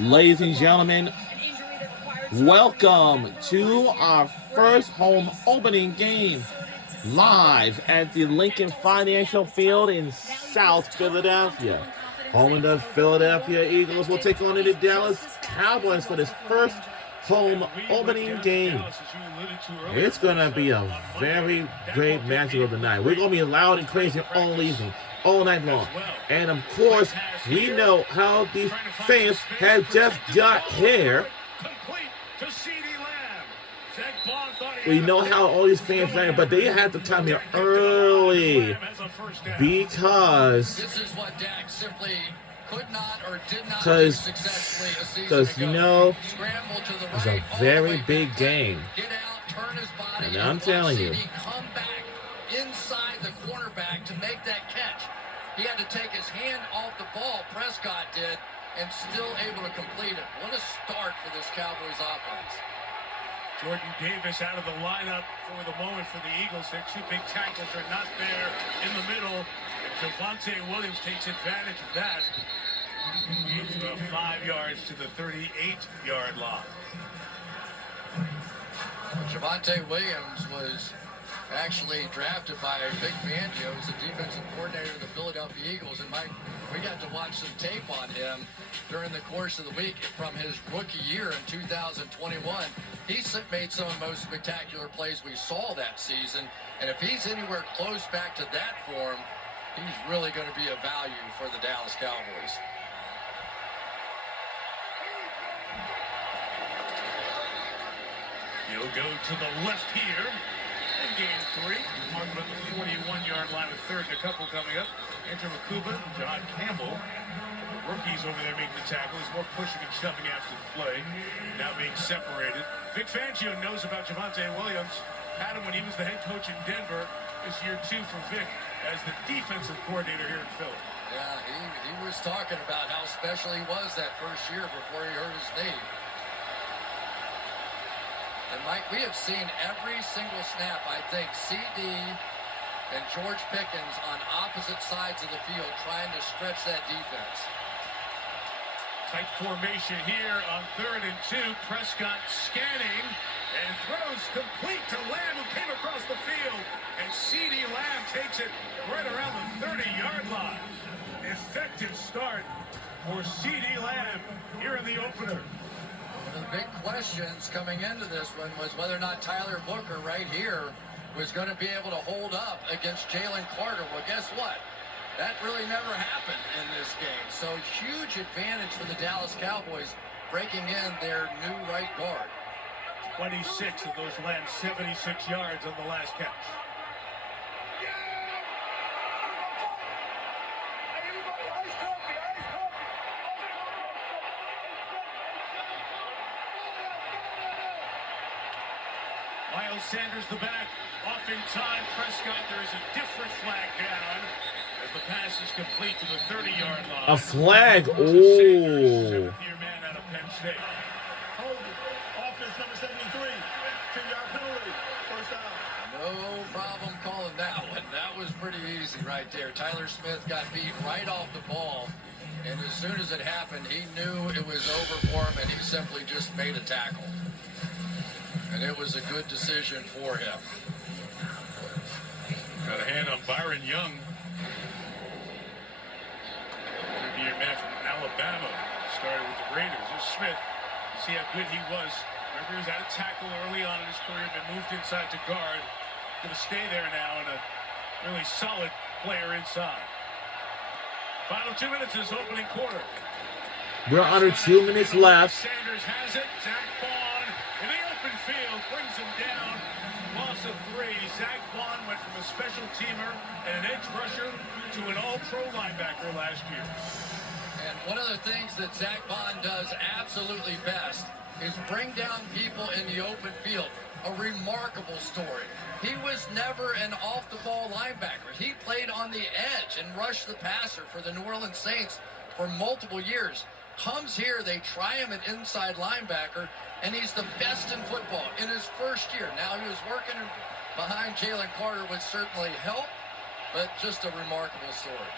Ladies and gentlemen, welcome to our first home opening game live at the Lincoln Financial Field in South Philadelphia. Home of the Philadelphia Eagles will take on the Dallas Cowboys for this first home opening game. It's going to be a very great matchup tonight. We're going to be loud and crazy all night long. And of course, we know how these fans have just got here. We know how all these fans landed, but they had to come here early because this is what Dak simply could not or did not do successfully a season because ago. you know Scramble to the it's right, a very big game. Get out, turn his body, And I'm telling you, come back inside the cornerback to make that catch. He had to take his hand off the ball, Prescott did, and still able to complete it. What a start for this Cowboys offense. Jordan Davis out of the lineup for the moment for the Eagles. Their two big tackles are not there in the middle. And Javonte Williams takes advantage of that. He's about 5 yards to the 38-yard line. Javonte Williams was actually drafted by Vic Fangio as the defensive coordinator of the Philadelphia Eagles. And Mike, we got to watch some tape on him during the course of the week from his rookie year in 2021. He made some of the most spectacular plays we saw that season. And if he's anywhere close back to that form, he's really going to be a value for the Dallas Cowboys. He'll go to the left here and gain 3. Mark about the 41-yard line with third and a couple coming up. Enter Makuba, John Campbell. Rookies over there making the tackle. He's more pushing and shoving after the play. Now being separated. Vic Fangio knows about Javonte Williams. Had him when he was the head coach in Denver. This year 2 for Vic as the defensive coordinator here in Philly. Yeah, he was talking about how special he was that first year before he hurt his knee. And Mike, we have seen every single snap, I think, CD and George Pickens on opposite sides of the field trying to stretch that defense. Tight formation here on 3rd and 2. Prescott scanning and throws complete to Lamb, who came across the field. And CD Lamb takes it right around the 30-yard line. Effective start for CD Lamb here in the opener. One of the big questions coming into this one was whether or not Tyler Booker right here was going to be able to hold up against Jalen Carter. Well, guess what? That really never happened in this game. So huge advantage for the Dallas Cowboys breaking in their new right guard. 26 of those land 76 yards on the last catch. Miles Sanders the back, off in time. Prescott, there is a different flag down as the pass is complete to the 30-yard line. a flag. Oh. Seventh-year man out of Penn State. Offense number 73, 2-yard penalty, first down. No problem calling that one. That was pretty easy right there. Tyler Smith got beat right off the ball. And as soon as it happened, he knew it was over for him, and he simply just made a tackle. And it was a good decision for him. Got a hand on Byron Young. Third-year man from Alabama. Started with the Raiders. There's Smith. You see how good he was. Remember, he was out of tackle early on in his career, been moved inside to guard. Going to stay there now, and a really solid player inside. Final 2 minutes is opening quarter. We're under 2 minutes left. Sanders has it. Zach Bond in the open field brings him down. Loss of 3. Zach Bond went from a special teamer and an edge rusher to an all-pro linebacker last year. And one of the things that Zach Bond does absolutely best is bring down people in the open field. A remarkable story. He was never an off-the-ball linebacker. He played on the edge and rushed the passer for the New Orleans Saints for multiple years. Comes here, they try him at inside linebacker, and he's the best in football in his first year. Now, he was working behind Jalen Carter, which certainly helped, but just a remarkable story.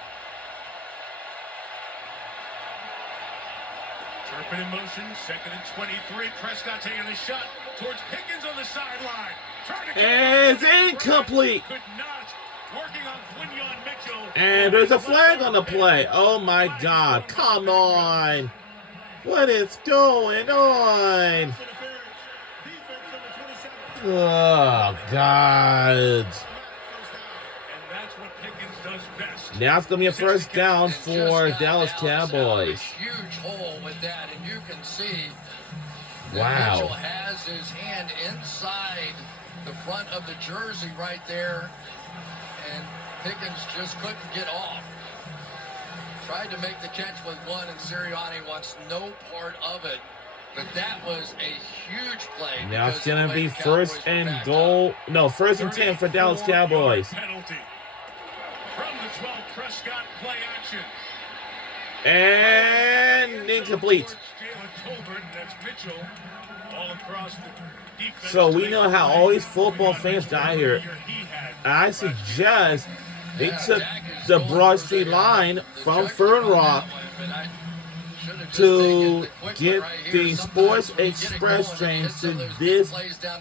Turpin in motion, 2nd and 23. Prescott taking a shot towards Pickens on the sideline. Trying to And it's incomplete. Could not. Working on Quinyon Mitchell. And there's a flag on the play. Oh my God. Come on. What is going on? Oh, God. And that's what Pickens does best. Now it's going to be a first down for Dallas Cowboys. Huge hole with that, and you can see that Wow. Mitchell has his hand inside the front of the jersey right there, and Pickens just couldn't get off. Tried to make the catch with one, and Sirianni wants no part of it. But that was a huge play. Now it's going to be first and goal. No, first and 10 for Dallas Cowboys. Penalty. From the 12, Prescott play action. And incomplete. Jalen Tolbert, that's Mitchell, all across the defense. So we know how all these football fans die here. I suggest they took the Broad Street line from Fern Rock to get the Sports Express trains to this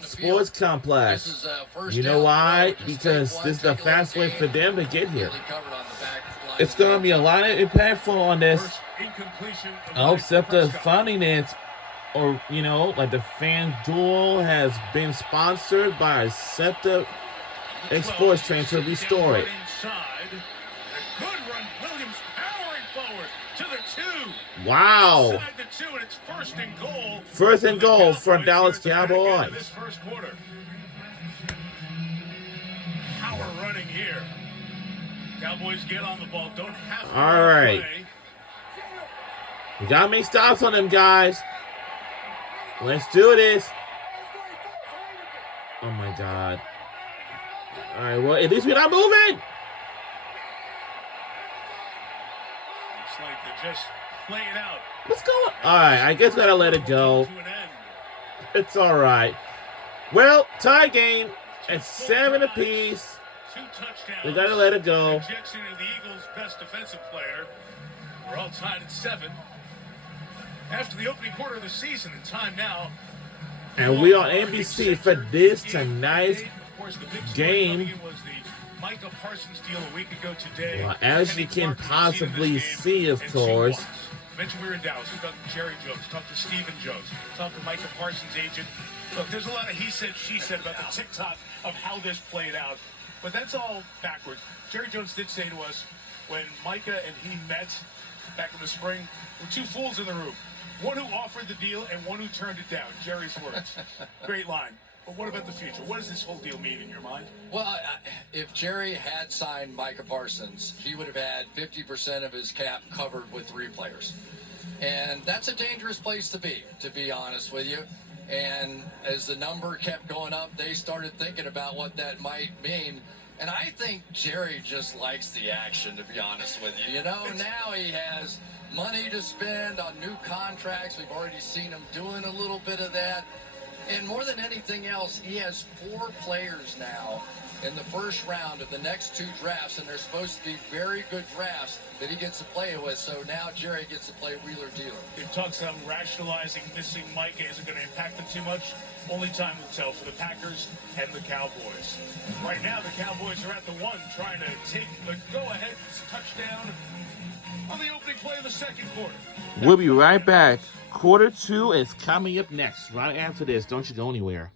sports complex. You know why? Because this is the fast way for them to get here. It's going to be a lot of impactful on this. Except the finance, or, you know, like the FanDuel has been sponsored by Scepter Express train to restore it. Wow. First and goal for Dallas Cowboys. Power running here. Cowboys get on the ball. Don't have to. All right. We gotta make stops on them, guys. Let's do this. Oh my God. All right. Well, at least we're not moving. Looks like they're just playing out. What's going on? All right. I guess we gotta let it go. It's all right. Well, tie game at 7 apiece. 2 touchdowns. We gotta let it go. Rejection of the Eagles' best defensive player. We're all tied at 7. After the opening quarter of the season, and time now. And we on NBC for this tonight's game. Was the Micah Parsons deal a week ago today. Well, as you can possibly see, of course. Mentioned we were in Dallas. We talked to Jerry Jones, talked to Stephen Jones, talked to Micah Parsons' agent. Look, there's a lot of he said, she said about the TikTok of how this played out. But that's all backwards. Jerry Jones did say to us when Micah and he met back in the spring, there were 2 fools in the room. One who offered the deal and one who turned it down. Jerry's words. Great line. But what about the future? What does this whole deal mean in your mind? Well, if Jerry had signed Micah Parsons, he would have had 50% of his cap covered with 3 players. And that's a dangerous place to be honest with you. And as the number kept going up, they started thinking about what that might mean. And I think Jerry just likes the action, to be honest with you. You know, now he has money to spend on new contracts. We've already seen him doing a little bit of that. And more than anything else, he has 4 players now in the first round of the next 2 drafts, and they're supposed to be very good drafts that he gets to play with. So now Jerry gets to play wheeler dealer. They've talked some rationalizing missing Micah isn't going to impact them too much. Only time will tell for the Packers and the Cowboys. Right now, the Cowboys are at the 1, trying to take the go-ahead touchdown on the opening play of the second quarter. We'll be right back. Quarter 2 is coming up next, right after this. Don't you go anywhere.